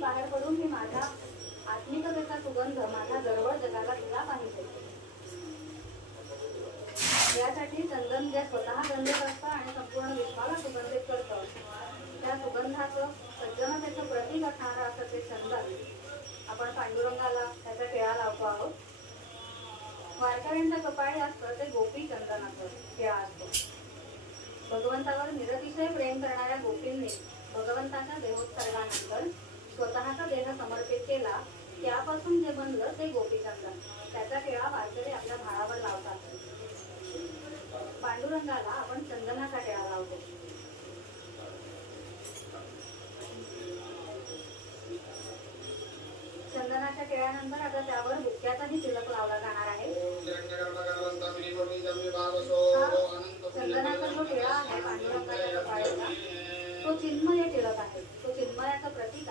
बाहेर पडून मी माझा आत्मिकतेचा सुगंध माझ्या जवळ जगाला दिला पाहिजे. यासाठी चंदन जे स्वतः गंधित असतं आणि संपूर्ण विश्वाला सुगंधित करतं, त्या सुगंधाचं सज्जनतेचं प्रतीक असणारं असं ते चंदन आपण पांडुरंगाला त्याचा टिळा लावतो आहोत. वारकऱ्यांच्या कपाळी असतं ते गोपी चंदनाचं टिळा असतो. भगवंतावर निरतिशय प्रेम करणाऱ्या गोपींनी भगवंताच्या देहोत्सर्गानंतर स्वतःचा देह समर्पित केला. त्यापासून जे बनलं ते गोपीचंदन. त्याचा टिळा वारकरी आपल्या भाळावर लावतात. पांडुरंगाला आपण चंदनाचा टिळा लावतो. चंदनाच्या टिळ्यानंतर आता त्यावर बुक्क्याचाही तिलक लावला जाणार आहे. चंदनाचा जो टिळा आहे पांडुरंगाच्या कपाळाचा, तो चिन्मय टिळक आहे.